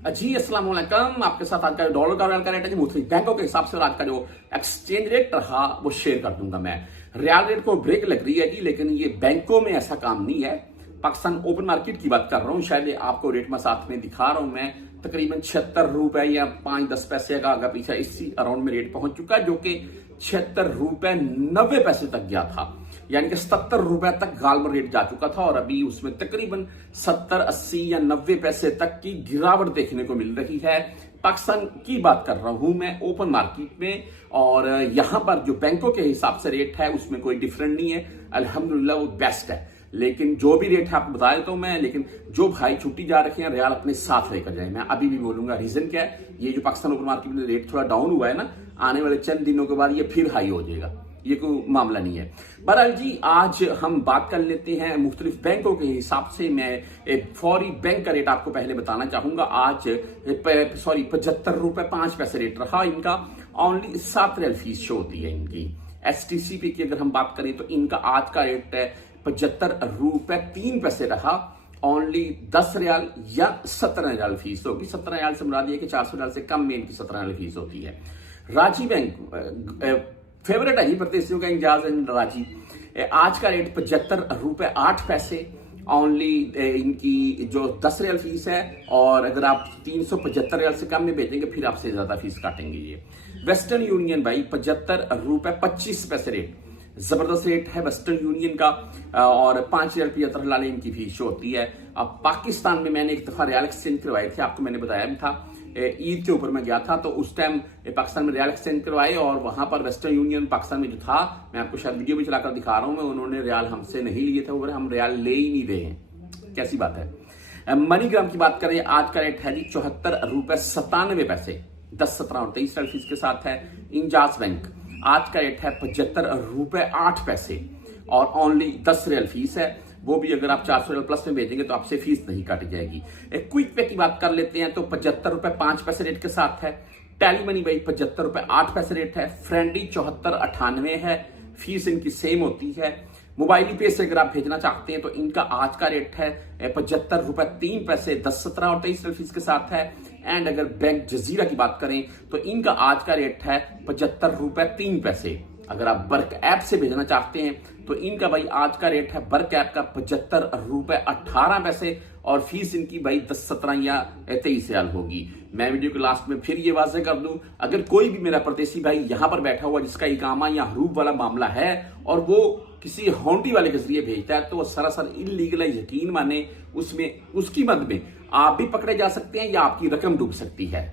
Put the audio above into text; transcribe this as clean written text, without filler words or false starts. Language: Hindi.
जी अस्सलाम वालेकुम। आपके साथ आज का डॉलर का रेट है मुख्तलिफ बैंकों के हिसाब से, और आज का जो एक्सचेंज रेट रहा वो शेयर कर दूंगा मैं। रियाल रेट को ब्रेक लग रही है जी, लेकिन ये बैंकों में ऐसा काम नहीं है। पाकिस्तान ओपन मार्केट की बात कर रहा हूँ, शायद आपको रेट में साथ में दिखा रहा हूं मैं। तकरीबन 76 रुपए या 5-10 पैसे का आगे पीछे इसी अराउंड में रेट पहुंच चुका है, जो कि 76 रुपए 90 पैसे तक गया था, यानी कि 77 रुपए तक गालमर रेट जा चुका था। और अभी उसमें तकरीबन 70, 80 या 90 पैसे तक की गिरावट देखने को मिल रही है। पाकिस्तान की बात कर रहा हूं मैं ओपन मार्केट में, और यहां पर जो बैंकों के हिसाब से रेट है उसमें कोई डिफरेंट नहीं है, अल्हम्दुलिल्लाह वो बेस्ट है। लेकिन जो भी रेट है आपको बता देता हूं मैं, लेकिन जो भाई छुट्टी जा रखे हैं रियाल अपने साथ लेकर जाए। मैं अभी भी बोलूंगा रीजन क्या है, ये जो पाकिस्तान ओपन मार्केट में रेट थोड़ा डाउन हुआ है ना, आने वाले चंद दिनों के बाद ये फिर हाई हो जाएगा, ये कोई मामला नहीं है। बहरहाल जी, आज हम बात कर लेते हैं मुख्तलिफ बैंकों के हिसाब से। मैं एक फौरी बैंक का रेट आपको पहले बताना चाहूंगा। आज 75 रुपए 5 पैसे रेट रहा इनका। ओनली 7 रियाल फीस शो होती है इनकी। STCP की अगर हम बात करें तो इनका आज का रेट है 75 रुपए 3 पैसे रहा। ओनली 10 रियाल या 17 रियाल फीस होगी। 17 रियाल से मुराद ये कि 400 रियाल से कम में इनकी 17 रियाल फीस होती है। राजी बैंक फेवरेट है जी परदेशियों का, इंजाज राजी। आज का रेट 75 रुपए 8 पैसे। ओनली इनकी जो 10 रियाल फीस है, और अगर आप 375 रियाल से कम में भेजेंगे फिर आपसे ज्यादा फीस काटेंगे ये। वेस्टर्न यूनियन भाई 75 रुपए 25 पैसे रेट, जबरदस्त रेट है वेस्टर्न यूनियन का। और 5 रियाल 75 लाले इनकी फीस होती है। अब पाकिस्तान में मैंने एक दफा रियाल एक्सचेंज करवाए थे, आपको मैंने बताया भी था। ईद के ऊपर मैं गया था, तो उस टाइम पाकिस्तान में रियाल एक्सचेंज करवाए, और वहां पर वेस्टर्न यूनियन पाकिस्तान में जो था, मैं आपको शायद वीडियो भी चलाकर दिखा रहा हूं मैं, उन्होंने रियाल हमसे नहीं लिए थे, वो हम रियाल ले ही नहीं रहे हैं। कैसी बात है। मनीग्राम की बात करें, आज का रेट है जी 74 रुपए 97 पैसे, 10, 17 और 23 रियाल फीस के साथ है। इंजाज बैंक आज का रेट है 75 रुपए 8 पैसे, और ओनली 10 रियाल फीस है। वो भी अगर आप 400 रियाल प्लस में भेजेंगे तो आपसे फीस नहीं काटी जाएगी। एक क्विक पे की बात कर लेते हैं तो 75 रुपए 5 पैसे रेट के साथ है। टैली मनी भाई 75 रुपए 8 पैसे रेट है। फ्रेंडी 74.98 है, फीस इनकी सेम होती है। मोबाइल पे से अगर आप भेजना चाहते हैं तो इनका आज का रेट है 75 रुपए 3 पैसे, 10, 17 और 23 रियाल फीस के साथ है। एंड अगर बैंक जजीरा की बात करें तो इनका आज का रेट है 75 रुपए 3 पैसे। अगर आप बर्क ऐप से भेजना चाहते हैं तो इनका भाई आज का रेट है बर्क ऐप का 75 रुपए 18 पैसे, और फीस इनकी भाई 10, 17 या 23 रियाल होगी। मैं वीडियो के लास्ट में फिर ये वाज़ेह कर दूं, अगर कोई भी मेरा परदेसी भाई यहां पर बैठा हुआ जिसका इकामा या हरूफ वाला मामला है और वो किसी होंडी वाले के जरिए भेजता है, तो वो सरासर इलीगल है। यकीन माने उसमें उसकी मद में आप भी पकड़े जा सकते हैं या आपकी रकम डूब सकती है।